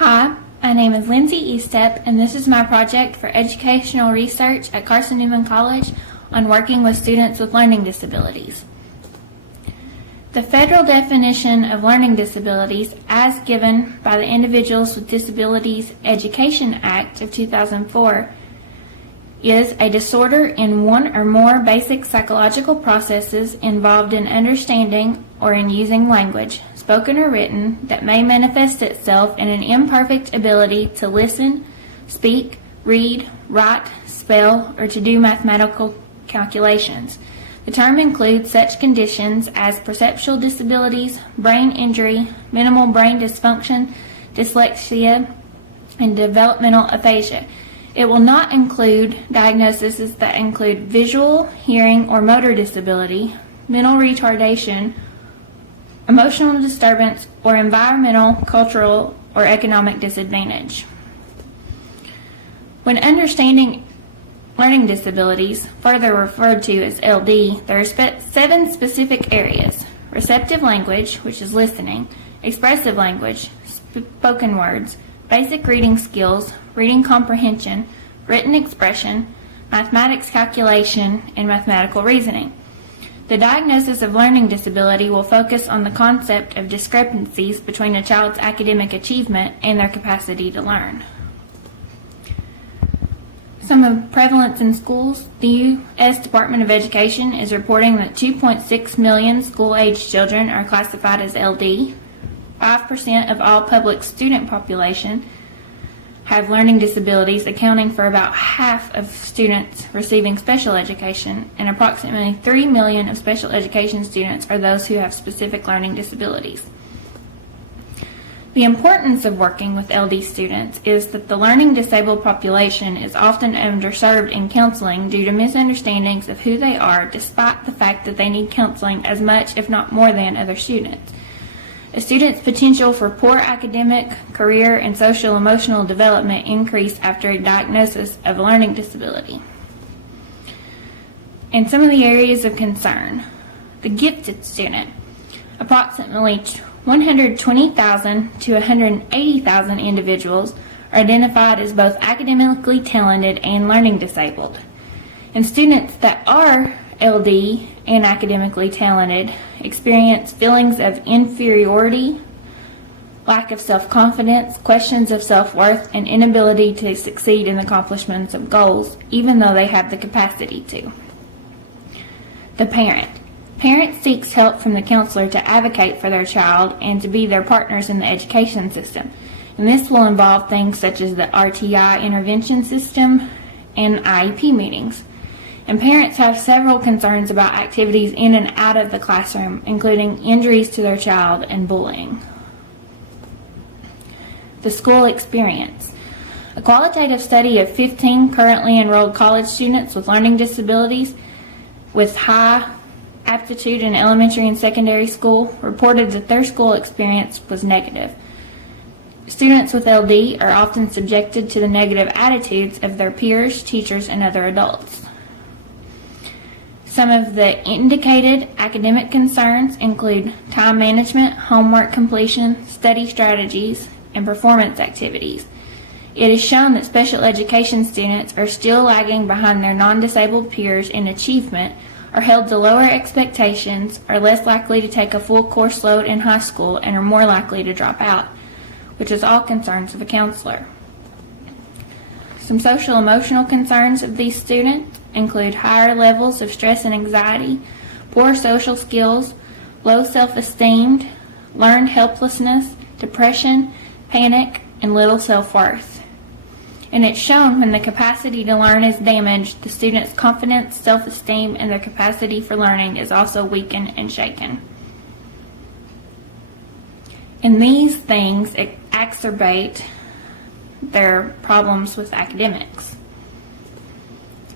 Hi, my name is Lindsay Estep, and this is my project for educational research at Carson-Newman College on working with students with learning disabilities. The federal definition of learning disabilities, as given by the Individuals with Disabilities Education Act of 2004, is a disorder in one or more basic psychological processes involved in understanding or in using language, spoken or written, that may manifest itself in an imperfect ability to listen, speak, read, write, spell, or to do mathematical calculations. The term includes such conditions as perceptual disabilities, brain injury, minimal brain dysfunction, dyslexia, and developmental aphasia. It will not include diagnoses that include visual, hearing, or motor disability, mental retardation, emotional disturbance, or environmental, cultural, or economic disadvantage. When understanding learning disabilities, further referred to as LD, there are 7 specific areas: receptive language, which is listening, expressive language, spoken words, basic reading skills, reading comprehension, written expression, mathematics calculation, and mathematical reasoning. The diagnosis of learning disability will focus on the concept of discrepancies between a child's academic achievement and their capacity to learn. Some of prevalence in schools. The U.S. Department of Education is reporting that 2.6 million school-aged children are classified as LD. 5% of all public student population have learning disabilities, accounting for about half of students receiving special education, and approximately 3 million of special education students are those who have specific learning disabilities. The importance of working with LD students is that the learning disabled population is often underserved in counseling due to misunderstandings of who they are, despite the fact that they need counseling as much, if not more than, other students. A student's potential for poor academic, career, and social-emotional development increase after a diagnosis of a learning disability. And some of the areas of concern. The gifted student. Approximately 120,000 to 180,000 individuals are identified as both academically talented and learning disabled. And students that are LD and academically talented experience feelings of inferiority, lack of self-confidence, questions of self-worth, and inability to succeed in the accomplishments of goals, even though they have the capacity to. The parent. Parent seeks help from the counselor to advocate for their child and to be their partners in the education system. And this will involve things such as the RTI intervention system and IEP meetings. And parents have several concerns about activities in and out of the classroom, including injuries to their child and bullying. The school experience. A qualitative study of 15 currently enrolled college students with learning disabilities with high aptitude in elementary and secondary school reported that their school experience was negative. Students with LD are often subjected to the negative attitudes of their peers, teachers, and other adults. Some of the indicated academic concerns include time management, homework completion, study strategies, and performance activities. It is shown that special education students are still lagging behind their non-disabled peers in achievement, are held to lower expectations, are less likely to take a full course load in high school, and are more likely to drop out, which is all concerns of a counselor. Some social emotional concerns of these students include higher levels of stress and anxiety, poor social skills, low self-esteem, learned helplessness, depression, panic, and little self-worth. And it's shown when the capacity to learn is damaged, the student's confidence, self-esteem, and their capacity for learning is also weakened and shaken. And these things exacerbate their problems with academics.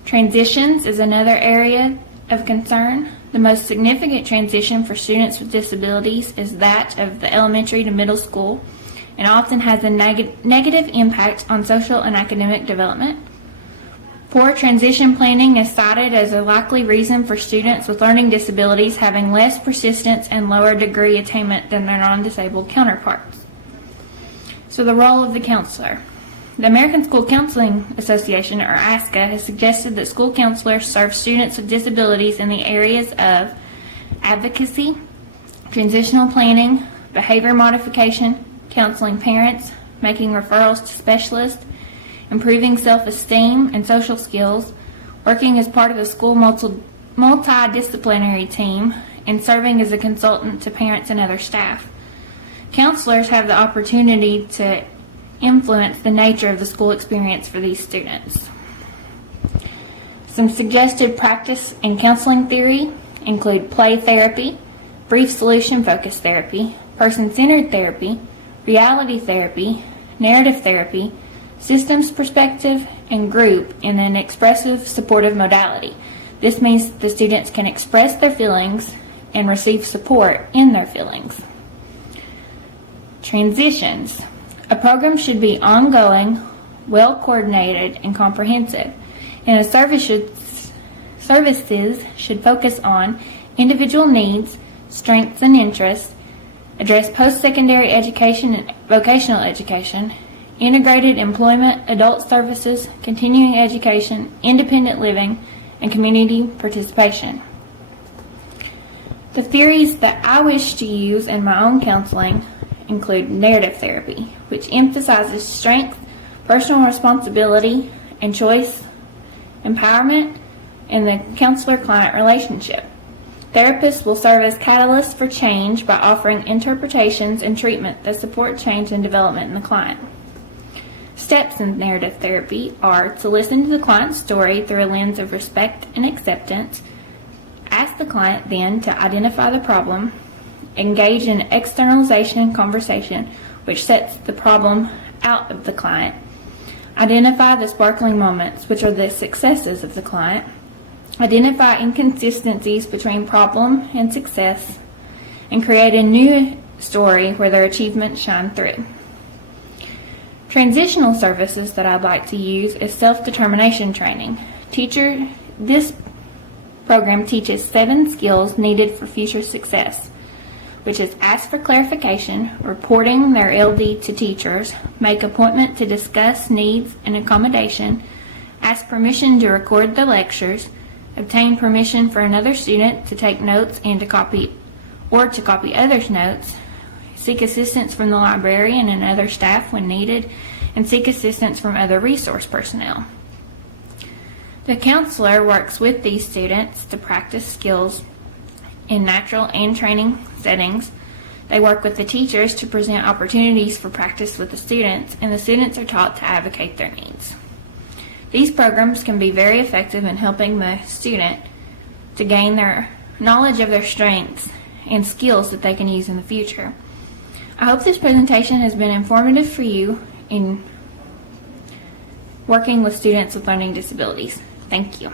Transitions is another area of concern. The most significant transition for students with disabilities is that of the elementary to middle school, and often has a negative impact on social and academic development. Poor transition planning is cited as a likely reason for students with learning disabilities having less persistence and lower degree attainment than their non-disabled counterparts. So the role of the counselor. The American School Counseling Association, or ASCA, has suggested that school counselors serve students with disabilities in the areas of advocacy, transitional planning, behavior modification, counseling parents, making referrals to specialists, improving self-esteem and social skills, working as part of the school multidisciplinary team, and serving as a consultant to parents and other staff. Counselors have the opportunity to influence the nature of the school experience for these students. Some suggested practice in counseling theory include play therapy, brief solution-focused therapy, person-centered therapy, reality therapy, narrative therapy, systems perspective, and group in an expressive supportive modality. This means the students can express their feelings and receive support in their feelings. Transitions. A program should be ongoing, well-coordinated, and comprehensive, and services should focus on individual needs, strengths, and interests, address post-secondary education and vocational education, integrated employment, adult services, continuing education, independent living, and community participation. The theories that I wish to use in my own counseling include narrative therapy, which emphasizes strength, personal responsibility, and choice, empowerment, and the counselor-client relationship. Therapists will serve as catalysts for change by offering interpretations and treatment that support change and development in the client. Steps in narrative therapy are to listen to the client's story through a lens of respect and acceptance, ask the client then to identify the problem, engage in externalization and conversation, which sets the problem out of the client, identify the sparkling moments, which are the successes of the client, identify inconsistencies between problem and success, and create a new story where their achievements shine through. Transitional services that I'd like to use is self-determination training. This program teaches 7 skills needed for future success, which is ask for clarification, reporting their LD to teachers, make appointment to discuss needs and accommodation, ask permission to record the lectures, obtain permission for another student to take notes and to copy others' notes, seek assistance from the librarian and other staff when needed, and seek assistance from other resource personnel. The counselor works with these students to practice skills in natural and training settings. They work with the teachers to present opportunities for practice with the students, and the students are taught to advocate their needs. These programs can be very effective in helping the student to gain their knowledge of their strengths and skills that they can use in the future. I hope this presentation has been informative for you in working with students with learning disabilities. Thank you.